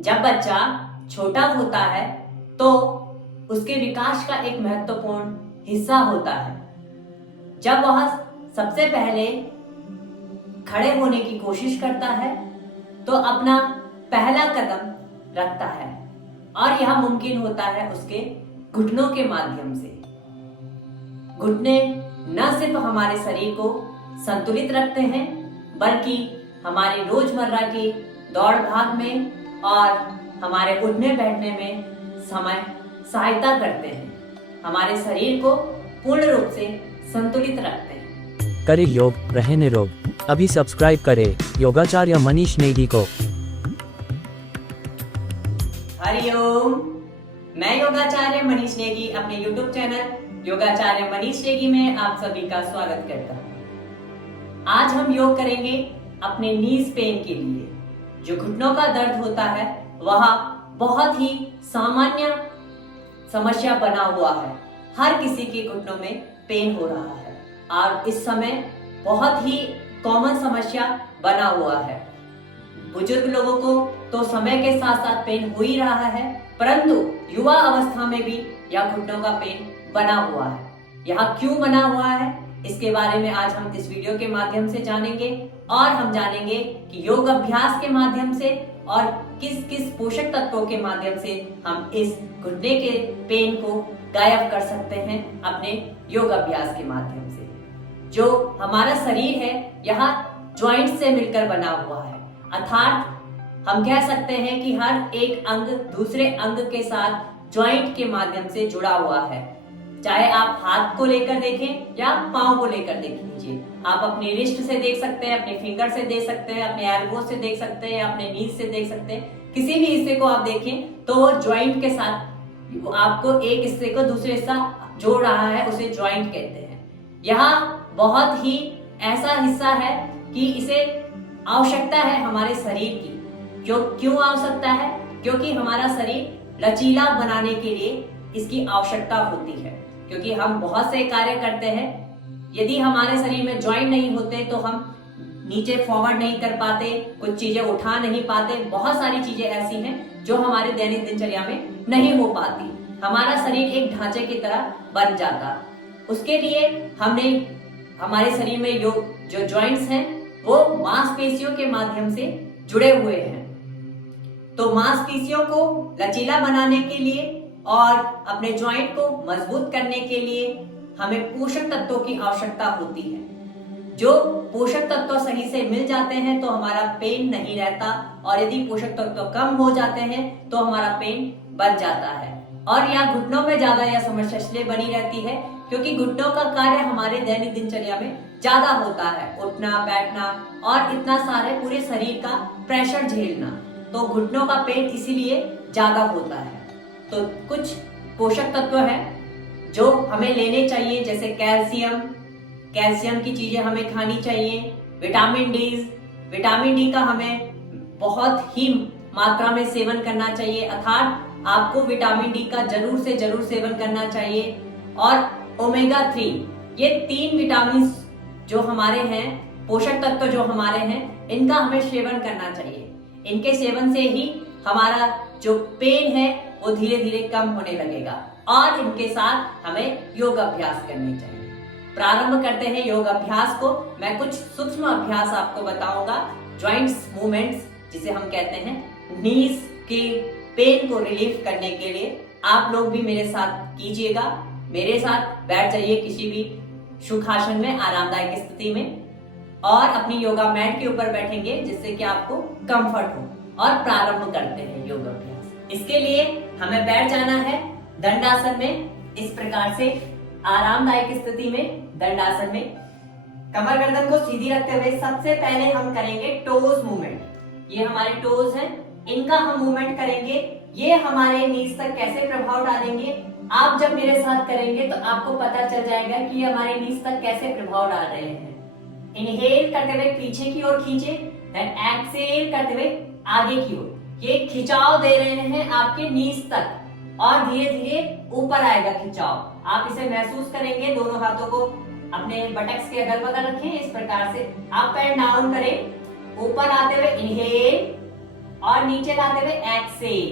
जब बच्चा छोटा होता है तो उसके विकास का एक महत्वपूर्ण हिस्सा होता है। जब वह सबसे पहले खड़े होने की कोशिश करता है तो अपना पहला कदम रखता है और यह मुमकिन होता है उसके घुटनों के माध्यम से। घुटने न सिर्फ हमारे शरीर को संतुलित रखते हैं बल्कि हमारे रोजमर्रा की दौड़ भाग में और हमारे उठने बैठने में समय सहायता करते हैं, हमारे शरीर को पूर्ण रूप से संतुलित रखते हैं। करे योग, रहे निरोग। अभी सब्सक्राइब करें योगाचार्य मनीष नेगी को। हरिओम, मैं योगाचार्य मनीष नेगी अपने YouTube चैनल योगाचार्य मनीष नेगी में आप सभी का स्वागत करता हूँ। आज हम योग करेंगे अपने नीज पेन के लिए। जो घुटनों का दर्द होता है वह बहुत ही सामान्य समस्या बना हुआ है। हर किसी के घुटनों में पेन हो रहा है और इस समय बहुत ही कॉमन समस्या बना हुआ है। बुजुर्ग लोगों को तो समय के साथ साथ पेन हो ही रहा है, परंतु युवा अवस्था में भी यह घुटनों का पेन बना हुआ है। यह क्यों बना हुआ है, इसके बारे में आज हम इस वीडियो के माध्यम से जानेंगे और हम जानेंगे कि योग अभ्यास के माध्यम से और किस किस पोषक तत्वों के माध्यम से हम इस घुटने के पेन को गायब कर सकते हैं अपने योग अभ्यास के माध्यम से। जो हमारा शरीर है यह जॉइंट से मिलकर बना हुआ है, अर्थात हम कह सकते हैं कि हर एक अंग दूसरे अंग के साथ जॉइंट के माध्यम से जुड़ा हुआ है। चाहे आप हाथ को लेकर देखें या पांव को लेकर देख लीजिए, आप अपनी रिस्ट से देख सकते हैं, अपने फिंगर से देख सकते हैं, अपने एल्बो से देख सकते हैं, अपने नीज से देख सकते हैं। किसी भी हिस्से को आप देखें तो वो ज्वाइंट के साथ आपको एक हिस्से को दूसरे हिस्सा जोड़ रहा है, उसे ज्वाइंट कहते हैं। यह बहुत ही ऐसा हिस्सा है कि इसे आवश्यकता है हमारे शरीर की। क्यों आवश्यकता है? क्योंकि हमारा शरीर लचीला बनाने के लिए इसकी आवश्यकता होती है। क्योंकि हम बहुत से कार्य करते हैं, यदि हमारे शरीर में ज्वाइंट नहीं होते तो हम नीचे फॉरवर्ड नहीं कर पाते, कुछ चीजें उठा नहीं पाते। बहुत सारी चीजें ऐसी हैं जो हमारे दैनिक दिनचर्या में नहीं हो पाती। हमारा शरीर एक ढांचे की तरह बन जाता। उसके लिए हमने हमारे शरीर में जो जॉइंट्स हैं वो मांसपेशियों के माध्यम से जुड़े हुए हैं। तो मांसपेशियों को लचीला बनाने के लिए और अपने जॉइंट को मजबूत करने के लिए हमें पोषक तत्वों की आवश्यकता होती है। जो पोषक तत्व सही से मिल जाते हैं तो हमारा पेन नहीं रहता, और यदि पोषक तत्व कम हो जाते हैं तो हमारा पेन बढ़ जाता है। और यह घुटनों में ज्यादा यह समस्या इसलिए बनी रहती है क्योंकि घुटनों का कार्य हमारे दैनिक दिनचर्या में ज्यादा होता है, उठना बैठना और इतना सारे पूरे शरीर का प्रेशर झेलना। तो घुटनों का पेन इसीलिए ज्यादा होता है। तो कुछ पोषक तत्व हैं जो हमें लेने चाहिए, जैसे कैल्शियम की चीजें हमें खानी चाहिए। विटामिन डी का हमें बहुत ही मात्रा में सेवन करना चाहिए, अर्थात आपको विटामिन डी का जरूर से जरूर सेवन करना चाहिए। और ओमेगा 3, ये 3 विटामिन जो हमारे हैं, पोषक तत्व जो हमारे हैं, इनका हमें सेवन करना चाहिए। इनके सेवन से ही हमारा जो पेन है वो धीरे धीरे कम होने लगेगा। और इनके साथ हमें योग अभ्यास करने चाहिए। प्रारंभ करते हैं योग अभ्यास को। मैं कुछ सूक्ष्म अभ्यास आपको बताऊंगा, जॉइंट्स मूवमेंट्स जिसे हम कहते हैं, नीज के पेन को रिलीफ करने के लिए आप लोग भी मेरे साथ कीजिएगा। मेरे साथ बैठ जाइए किसी भी सुखासन में, आरामदायक स्थिति में, और अपनी योगा मैट के ऊपर बैठेंगे जिससे कि आपको कंफर्ट हो। और प्रारंभ करते हैं योग अभ्यास। इसके लिए हमें बैठ जाना है दंडासन में, इस प्रकार से आरामदायक स्थिति में दंडासन में। कमर गर्दन को सीधी रखते हुए सबसे पहले हम करेंगे टोज मूवमेंट। ये हमारे टोज हैं, इनका हम मूवमेंट करेंगे। ये हमारे नीज तक कैसे प्रभाव डालेंगे, आप जब मेरे साथ करेंगे तो आपको पता चल जाएगा कि ये हमारे नीज तक कैसे प्रभाव डाल रहे हैं। इनहेल करते हुए पीछे की ओर खींचे, देन एक्सहेल करते हुए आगे की ओर। ये खिंचाव दे रहे हैं आपके नीज तक और धीरे धीरे ऊपर आएगा खिंचाव। आप इसे महसूस करेंगे। दोनों हाथों को अपने बटक्स के अगल बगल रखें, इस प्रकार से अप एंड डाउन करें। ऊपर आते हुए इनहेल, और नीचे लाते हुए एक्सेल,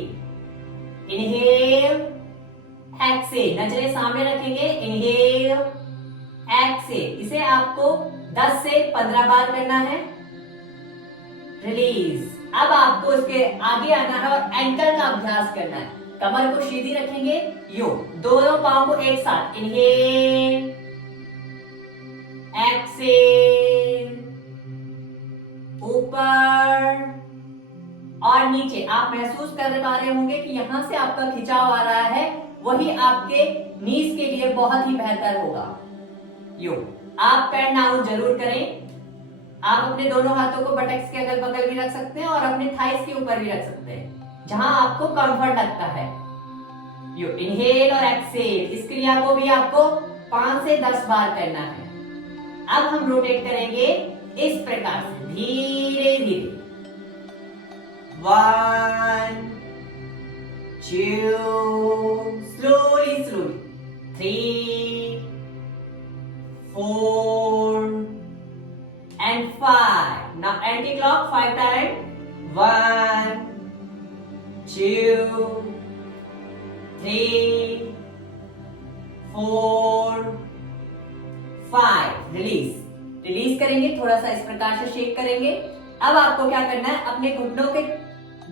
इनहेल एक्सेल, नजरें सामने रखेंगे, इनहेल एक्सेल। इसे आपको 10 से 15 बार करना है। रिलीज। अब आपको इसके आगे आना है और एंकल का अभ्यास करना है। कमर को सीधी रखेंगे, यो दोनों पांव को एक साथ, इनहेल एक्सेल, ऊपर और नीचे। आप महसूस कर पा रहे होंगे कि यहां से आपका खिंचाव आ रहा है, वही आपके नीज के लिए बहुत ही बेहतर होगा। यो आप पैर डाउन जरूर करें। आप अपने दोनों हाथों को बटक्स के अगल बगल भी रख सकते हैं और अपने थाइस के ऊपर भी रख सकते हैं, जहां आपको कंफर्ट लगता है। यो इनहेल और एक्सेल, इस क्रिया को भी आपको 5 से 10 बार करना है। अब हम रोटेट करेंगे इस प्रकार से, धीरे धीरे। 1 2 slowly slowly, 3 4 and 5. Now anti-clock 5 times. 1 2 3 4 5. Release करेंगे, थोड़ा सा इस प्रकार से शेक करेंगे। अब आपको क्या करना है, अपने घुटनों के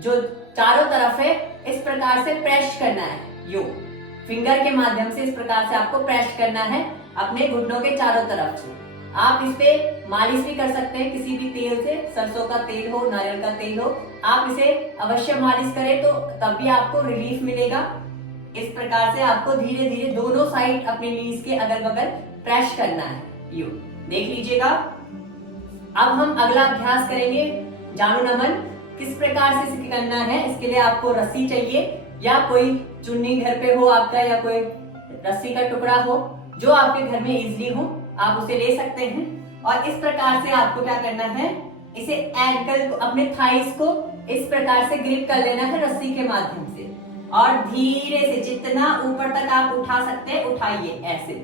जो चारों तरफ है इस प्रकार से प्रेस करना है। यो फिंगर के माध्यम से इस प्रकार से आपको प्रेस करना है अपने घुटनों के चारों तरफ से। आप इस पे मालिश भी कर सकते हैं किसी भी तेल से, सरसों का तेल हो, नारियल का तेल हो, आप इसे अवश्य मालिश करें तो तब भी आपको रिलीफ मिलेगा। इस प्रकार से आपको धीरे धीरे दोनों साइड अपने नीज के अगल बगल प्रेस करना है। यो देख लीजिएगा। अब हम अगला अभ्यास करेंगे जानुनमन। किस प्रकार से करना है, इसके लिए आपको रस्सी चाहिए या कोई चुन्नी घर पे हो आपका, या कोई रस्सी का टुकड़ा हो जो आपके घर में इजीली हो, आप उसे ले सकते हैं। और इस प्रकार से आपको क्या करना है, इसे एंकल को, अपने थाइस को इस प्रकार से ग्रिप कर लेना है रस्सी के माध्यम से, और धीरे से जितना ऊपर तक आप उठा सकते हैं उठाइए ऐसे।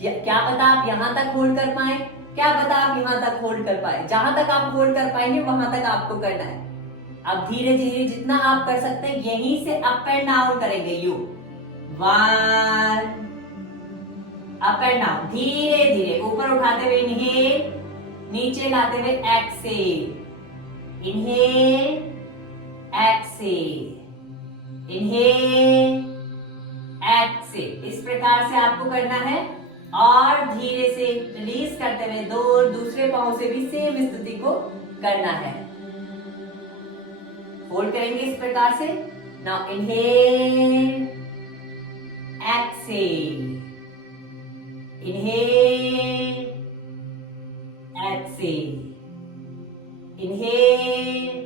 क्या पता आप यहां तक होल्ड कर पाए, क्या पता आप यहां तक होल्ड कर पाए। जहां तक आप होल्ड कर पाएंगे वहां तक आपको करना है। अब धीरे धीरे जितना आप कर सकते हैं यहीं से अप एंड डाउन करेंगे। यू 1 अप एंड डाउन, धीरे धीरे ऊपर उठाते हुए इनहेल, नीचे लाते हुए exhale, inhale exhale, inhale exhale. इस प्रकार से आपको करना है और धीरे से रिलीज करते हुए दूसरे पांव से भी सेम स्थिति को करना है। होल्ड करेंगे इस प्रकार से। Now inhale exhale, inhale exhale, inhale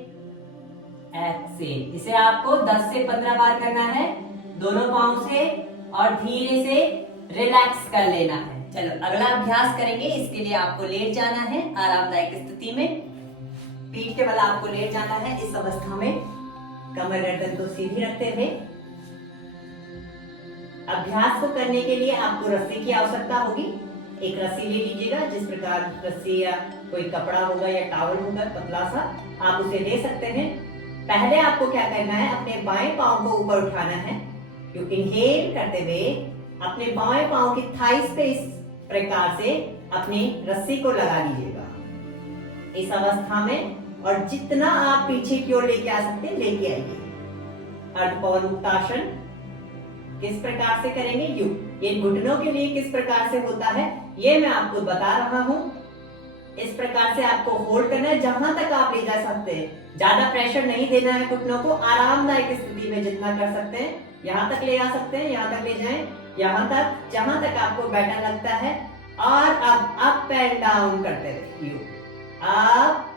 Excel. इसे आपको 10 से 15 बार करना है दोनों पांव से, और धीरे से रिलैक्स कर लेना है। चलो अगला अभ्यास करेंगे। इसके लिए आपको लेट जाना है आरामदायक स्थिति में, पीठ के बल आपको लेट जाना है। इस अवस्था में कमर गर्दन को सीधी रखते हुए अभ्यास को करने के लिए आपको रस्सी की आवश्यकता होगी। एक रस्सी ले लीजिएगा, जिस प्रकार रस्सी या कोई कपड़ा होगा या टॉवल होगा पतला सा, आप उसे ले सकते हैं। पहले आपको क्या करना है, अपने बाएं पांव को ऊपर उठाना है। इनहेल करते हुए अपने बाएं पांव की थाइस पे इस प्रकार से अपनी रस्सी को लगा लीजिएगा इस अवस्था में, और जितना आप पीछे की ओर लेके आ सकते हैं लेके आइए। अर्धपवनमुक्तासन किस प्रकार से करेंगे, ये घुटनों के लिए किस प्रकार से होता है ये मैं आपको बता रहा हूं। इस प्रकार से आपको होल्ड करना है, जहां तक आप ले जा सकते हैं। ज्यादा प्रेशर नहीं देना है घुटनों को, आरामदायक स्थिति में जितना कर सकते हैं यहां तक ले आ सकते हैं, यहां तक ले जाएं, यहां तक जहां तक आपको बेटर लगता है। और अब अप एंड डाउन करते रहिए, up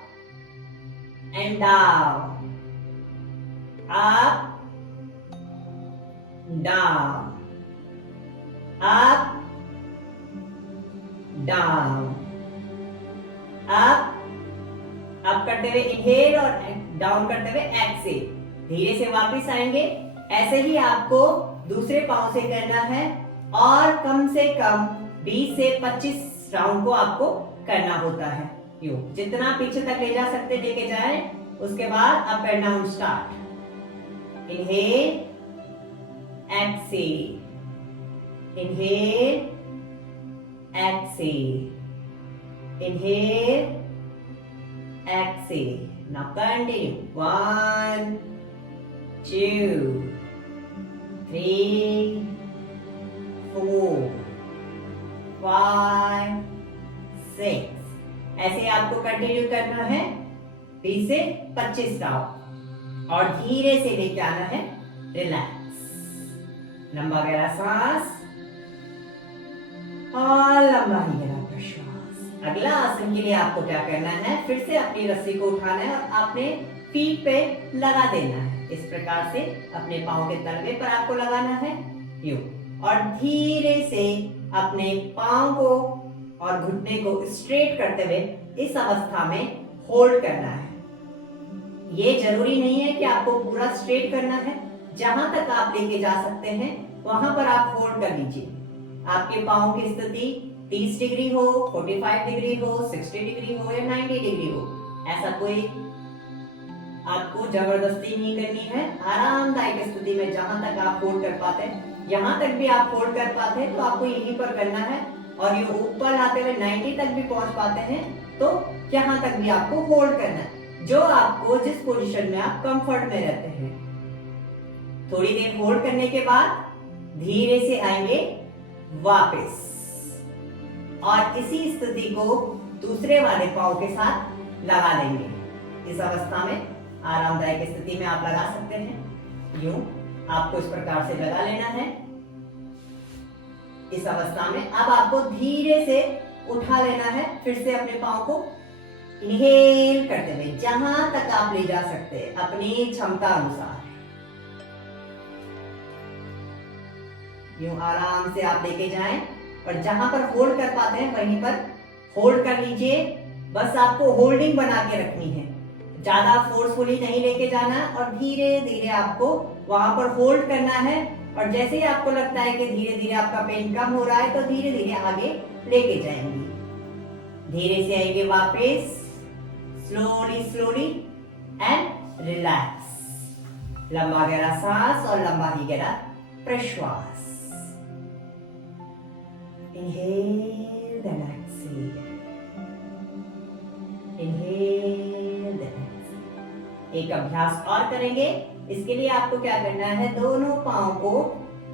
and down, up down, up down, up करते हुए इनहेल और डाउन करते हुए एक्सेल। धीरे से वापस आएंगे। ऐसे ही आपको दूसरे पांव से करना है, और कम से कम 20 से 25 राउंड को आपको करना होता है। जितना पीछे तक ले जा सकते लेके जाएं, उसके बाद up and down start. Inhale, exhale, inhale, exhale, inhale, exhale. Now continue. 1, 2, 3, 4, 5, 6। ऐसे आपको कंटिन्यू करना है 20 से 25 राउंड और धीरे से लेके आना है। रिलैक्स, लंबा गहरा सांस और लंबा ही गहरा प्रश्वास। अगला आसन के लिए आपको क्या करना है, फिर से अपनी रस्सी को उठाना है और अपने फीट पे लगा देना है। इस प्रकार से अपने पांव के तलवे पर आपको लगाना है यूं, और धीरे से अपने पांव को और घुटने को स्ट्रेट करते हुए इस अवस्था में होल्ड करना है। ये जरूरी नहीं है कि आपको पूरा स्ट्रेट करना है, जहां तक आप लेके जा सकते हैं वहां पर आप होल्ड कर लीजिए। आपके पांव की स्थिति 30 डिग्री हो, 45 डिग्री हो, 60 डिग्री हो या 90 डिग्री हो, ऐसा कोई आपको जबरदस्ती नहीं करनी है। आरामदायक स्थिति में जहां तक आप होल्ड कर पाते हैं, यहां तक भी आप होल्ड कर पाते हैं तो आपको यहीं पर करना है, और ये ऊपर लाते हुए 90 तक भी पहुंच पाते हैं तो यहां तक भी आपको होल्ड करना है, जो आपको जिस पोजीशन में आप कंफर्ट में रहते हैं। थोड़ी देर होल्ड करने के बाद धीरे से आएंगे वापस और इसी स्थिति को दूसरे वाले पांव के साथ लगा देंगे। इस अवस्था में आरामदायक स्थिति में आप लगा सकते हैं। यूं आपको इस प्रकार से लगा लेना है। इस अवस्था में अब आपको धीरे से उठा लेना है, फिर से अपने पांव को इनहेल करते हुए जहां तक आप ले जा सकते हैं अपनी क्षमता अनुसार। यूं आराम से आप लेके जाएं और जहां पर होल्ड कर पाते हैं वहीं पर होल्ड कर लीजिए। बस आपको होल्डिंग बना के रखनी है, ज्यादा फोर्सफुली नहीं लेके जाना और धीरे धीरे आपको वहां पर होल्ड करना है। और जैसे ही आपको लगता है कि धीरे धीरे आपका पेन कम हो रहा है तो धीरे धीरे आगे लेके जाएंगे। धीरे से आएंगे वापस, स्लोली स्लोली एंड रिलैक्स। लंबा गहरा सांस और लंबा ही गहरा प्रश्वास। Inhale, then exhale. Inhale, then exhale. एक अभ्यास और करेंगे। इसके लिए आपको क्या करना है, दोनों पांव को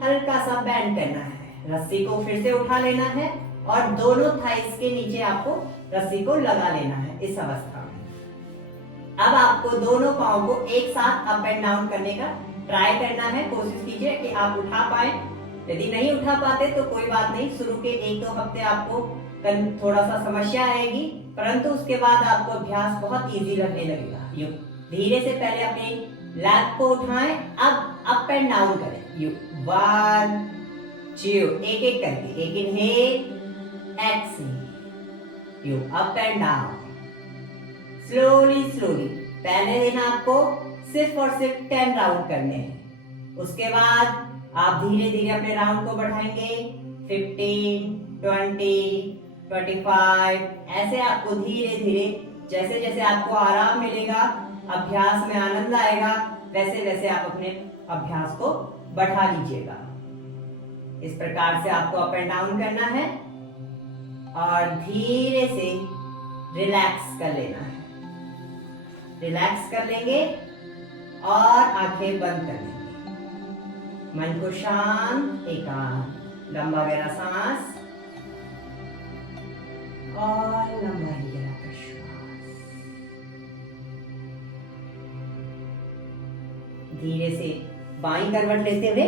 हल्का सा बेंड करना है। रस्सी को फिर से उठा लेना है और दोनों थाइस के नीचे आपको रस्सी को लगा लेना है। इस अवस्था में अब आपको दोनों पांव को एक साथ अप एंड डाउन करने का ट्राई करना है। कोशिश कीजिए कि आप उठा पाए। यदि नहीं उठा पाते तो कोई बात नहीं, शुरू के 1-2 हफ्ते आपको थोड़ा सा समस्या आएगी, परंतु उसके बाद आपको अभ्यास बहुत इजी लगने लगेगा। यूं धीरे से पहले अपनी लैग को उठाएं, अब अप एंड डाउन करें। यूं 1, 2, एक एक करके, एक इनहेल, एक्सहेल, यूं up and down, slowly slowly. पहले दिन आपको सिर्फ और सिर्फ 10 राउंड करने हैं। उसके बाद आप धीरे धीरे अपने राउंड को बढ़ाएंगे, 15, 20, 25। ऐसे आपको धीरे धीरे जैसे जैसे आपको आराम मिलेगा, अभ्यास में आनंद आएगा, वैसे वैसे आप अपने अभ्यास को बढ़ा लीजिएगा। इस प्रकार से आपको अप एंड डाउन करना है और धीरे से रिलैक्स कर लेना है। रिलैक्स कर लेंगे और आंखें बंद कर लेंगे। मन को शांत, एकांत। लंबा गहरा सांस और लंबा ही गहरा प्रश्वास। धीरे से बाईं करवट लेते हुए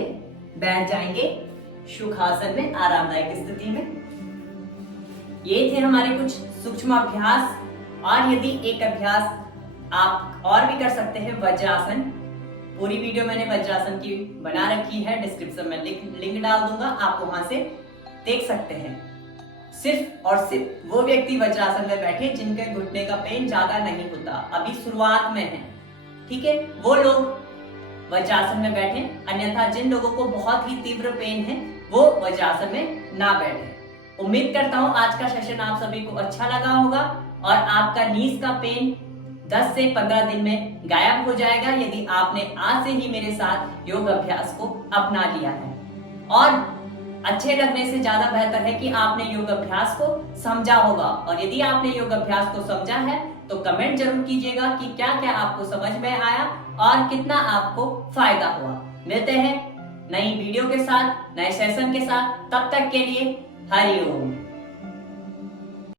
बैठ जाएंगे सुखासन में, आरामदायक स्थिति में। ये थे हमारे कुछ सूक्ष्म अभ्यास। और यदि एक अभ्यास आप और भी कर सकते हैं, वज्रासन। पूरी वीडियो मैंने वज्रासन की बना रखी है, डिस्क्रिप्शन में लिंक डाल दूंगा, आप वहां से देख सकते हैं। सिर्फ और सिर्फ वो व्यक्ति वज्रासन में बैठे जिनके घुटने का पेन ज्यादा नहीं होता, अभी शुरुआत में है, ठीक है, वो लोग वज्रासन में बैठे। अन्यथा जिन लोगों को बहुत ही तीव्र पेन है वो वज्रासन में ना बैठे। उम्मीद करता हूँ आज का सेशन आप सभी को अच्छा लगा होगा और आपका नीज का पेन 10 से 15 दिन में गायब हो जाएगा यदि आपने आज से ही मेरे साथ योग अभ्यास को अपना लिया है। और अच्छे लगने से ज्यादा बेहतर है कि आपने योग अभ्यास को समझा होगा, और यदि आपने योग अभ्यास को समझा है तो कमेंट जरूर कीजिएगा कि क्या क्या आपको समझ में आया और कितना आपको फायदा हुआ। मिलते हैं नई वीडियो के साथ, नए सेशन के साथ, तब तक के लिए हरिओम।